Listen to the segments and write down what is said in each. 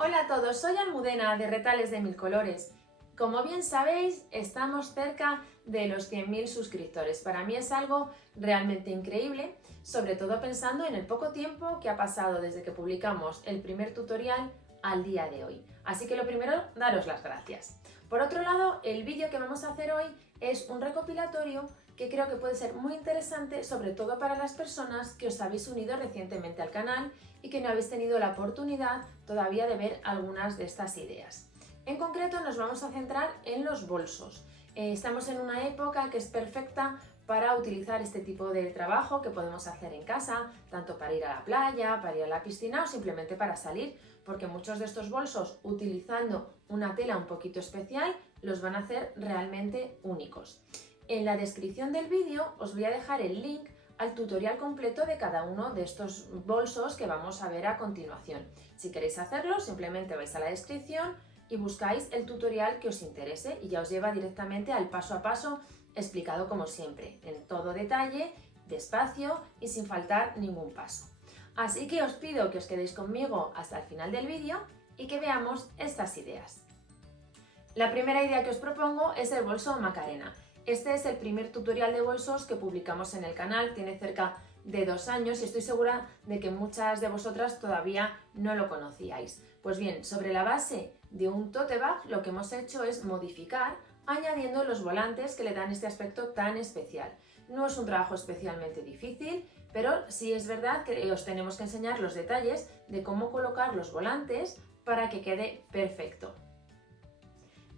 Hola a todos, soy Almudena de Retales de Mil Colores. Como bien sabéis, estamos cerca de los 100.000 suscriptores. Para mí es algo realmente increíble, sobre todo pensando en el poco tiempo que ha pasado desde que publicamos el primer tutorial al día de hoy. Así que lo primero, daros las gracias. Por otro lado, el vídeo que vamos a hacer hoy es un recopilatorio que creo que puede ser muy interesante, sobre todo para las personas que os habéis unido recientemente al canal y que no habéis tenido la oportunidad todavía de ver algunas de estas ideas. En concreto nos vamos a centrar en los bolsos. Estamos en una época que es perfecta para utilizar este tipo de trabajo que podemos hacer en casa, tanto para ir a la playa, para ir a la piscina o simplemente para salir, porque muchos de estos bolsos, utilizando una tela un poquito especial, los van a hacer realmente únicos. En la descripción del vídeo os voy a dejar el link al tutorial completo de cada uno de estos bolsos que vamos a ver a continuación. Si queréis hacerlo, simplemente vais a la descripción y buscáis el tutorial que os interese y ya os lleva directamente al paso a paso explicado como siempre, en todo detalle, despacio y sin faltar ningún paso. Así que os pido que os quedéis conmigo hasta el final del vídeo y que veamos estas ideas. La primera idea que os propongo es el bolso Macarena. Este es el primer tutorial de bolsos que publicamos en el canal, tiene cerca de 2 años y estoy segura de que muchas de vosotras todavía no lo conocíais. Pues bien, sobre la base de un tote bag lo que hemos hecho es modificar añadiendo los volantes que le dan este aspecto tan especial. No es un trabajo especialmente difícil, pero sí es verdad que os tenemos que enseñar los detalles de cómo colocar los volantes para que quede perfecto.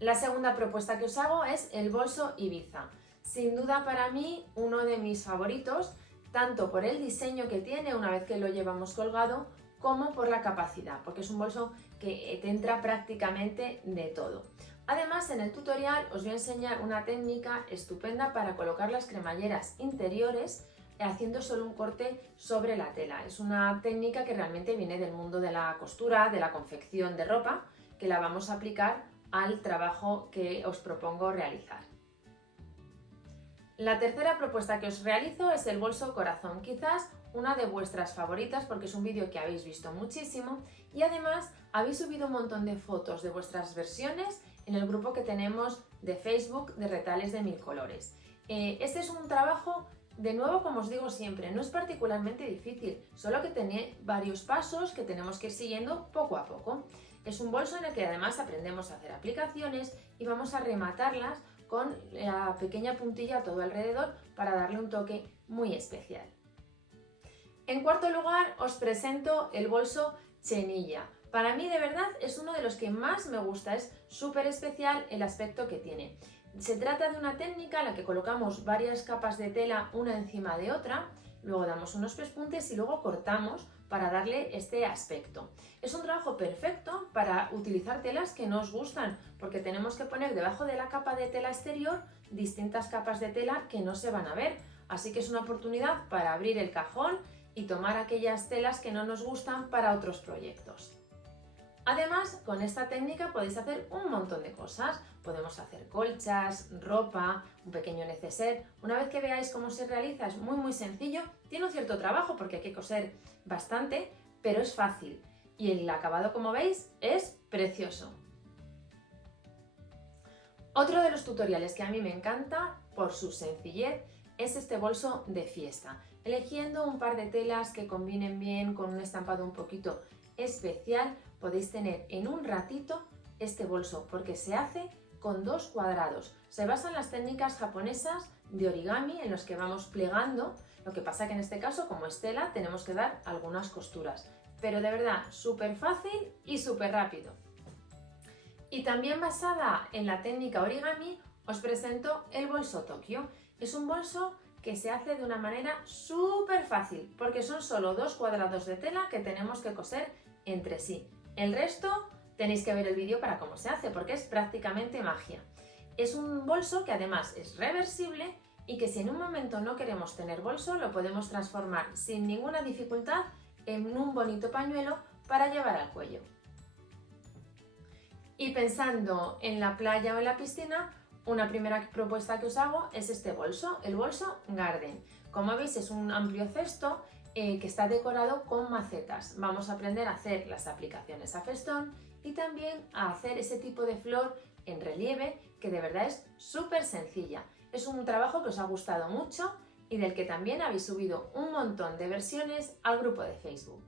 La segunda propuesta que os hago es el bolso Ibiza. Sin duda para mí uno de mis favoritos, tanto por el diseño que tiene una vez que lo llevamos colgado, como por la capacidad, porque es un bolso que te entra prácticamente de todo. Además, en el tutorial os voy a enseñar una técnica estupenda para colocar las cremalleras interiores haciendo solo un corte sobre la tela. Es una técnica que realmente viene del mundo de la costura, de la confección de ropa, que la vamos a aplicar al trabajo que os propongo realizar. La tercera propuesta que os realizo es el bolso corazón, quizás una de vuestras favoritas porque es un vídeo que habéis visto muchísimo y además habéis subido un montón de fotos de vuestras versiones en el grupo que tenemos de Facebook de Retales de Mil Colores. Este es un trabajo, de nuevo, como os digo siempre, no es particularmente difícil, solo que tiene varios pasos que tenemos que ir siguiendo poco a poco. Es un bolso en el que además aprendemos a hacer aplicaciones y vamos a rematarlas con la pequeña puntilla a todo alrededor para darle un toque muy especial. En cuarto lugar os presento el bolso Chenilla. Para mí de verdad es uno de los que más me gusta, es súper especial el aspecto que tiene. Se trata de una técnica en la que colocamos varias capas de tela una encima de otra, luego damos unos pespuntes y luego cortamos para darle este aspecto. Es un trabajo perfecto para utilizar telas que no os gustan, porque tenemos que poner debajo de la capa de tela exterior distintas capas de tela que no se van a ver, así que es una oportunidad para abrir el cajón y tomar aquellas telas que no nos gustan para otros proyectos. Además, con esta técnica podéis hacer un montón de cosas. Podemos hacer colchas, ropa, un pequeño neceser. Una vez que veáis cómo se realiza es muy sencillo. Tiene un cierto trabajo porque hay que coser bastante, pero es fácil. Y el acabado, como veis, es precioso. Otro de los tutoriales que a mí me encanta por su sencillez es este bolso de fiesta. Eligiendo un par de telas que combinen bien con un estampado un poquito especial, podéis tener en un ratito este bolso porque se hace con 2 cuadrados. Se basa en las técnicas japonesas de origami en los que vamos plegando, lo que pasa que en este caso, como es tela, tenemos que dar algunas costuras, pero de verdad súper fácil y súper rápido. Y también basada en la técnica origami os presento el bolso Tokio. Es un bolso que se hace de una manera súper fácil porque son solo 2 cuadrados de tela que tenemos que coser entre sí. El resto tenéis que ver el vídeo para cómo se hace porque es prácticamente magia. Es un bolso que además es reversible y que si en un momento no queremos tener bolso lo podemos transformar sin ninguna dificultad en un bonito pañuelo para llevar al cuello. Y pensando en la playa o en la piscina, una primera propuesta que os hago es este bolso, el bolso Garden. Como veis es un amplio cesto que está decorado con macetas. Vamos a aprender a hacer las aplicaciones a festón y también a hacer ese tipo de flor en relieve que de verdad es súper sencilla. Es un trabajo que os ha gustado mucho y del que también habéis subido un montón de versiones al grupo de Facebook.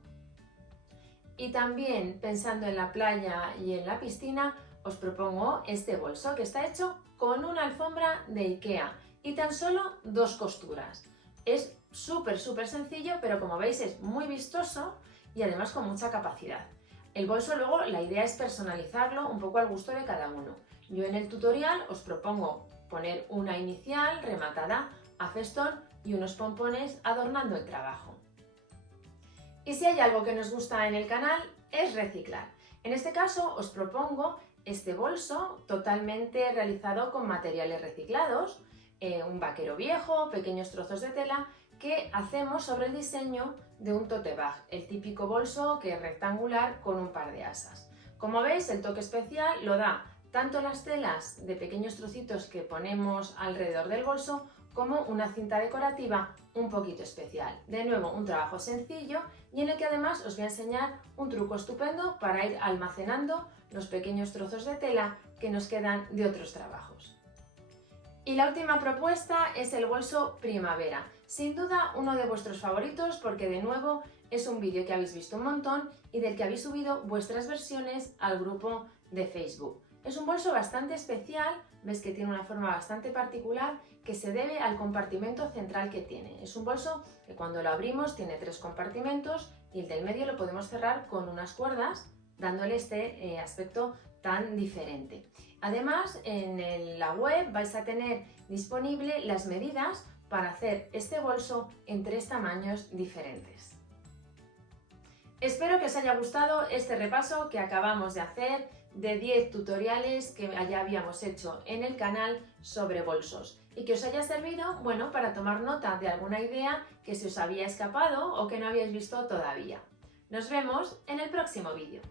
Y también pensando en la playa y en la piscina, os propongo este bolso que está hecho con una alfombra de IKEA y tan solo 2 costuras. Es súper sencillo, pero como veis es muy vistoso y además con mucha capacidad. El bolso luego la idea es personalizarlo un poco al gusto de cada uno. Yo en el tutorial os propongo poner una inicial rematada a festón y unos pompones adornando el trabajo. Y si hay algo que nos gusta en el canal es reciclar. En este caso os propongo este bolso totalmente realizado con materiales reciclados, un vaquero viejo, pequeños trozos de tela que hacemos sobre el diseño de un tote bag, el típico bolso que es rectangular con un par de asas. Como veis, el toque especial lo da tanto las telas de pequeños trocitos que ponemos alrededor del bolso como una cinta decorativa un poquito especial. De nuevo, un trabajo sencillo y en el que además os voy a enseñar un truco estupendo para ir almacenando los pequeños trozos de tela que nos quedan de otros trabajos. Y la última propuesta es el bolso primavera. Sin duda uno de vuestros favoritos porque de nuevo es un vídeo que habéis visto un montón y del que habéis subido vuestras versiones al grupo de Facebook. Es un bolso bastante especial, ves que tiene una forma bastante particular que se debe al compartimento central que tiene. Es un bolso que cuando lo abrimos tiene 3 compartimentos y el del medio lo podemos cerrar con unas cuerdas dándole este aspecto tan diferente. Además, en la web vais a tener disponible las medidas para hacer este bolso en 3 tamaños diferentes. Espero que os haya gustado este repaso que acabamos de hacer de 10 tutoriales que ya habíamos hecho en el canal sobre bolsos y que os haya servido, bueno, para tomar nota de alguna idea que se os había escapado o que no habíais visto todavía. Nos vemos en el próximo vídeo.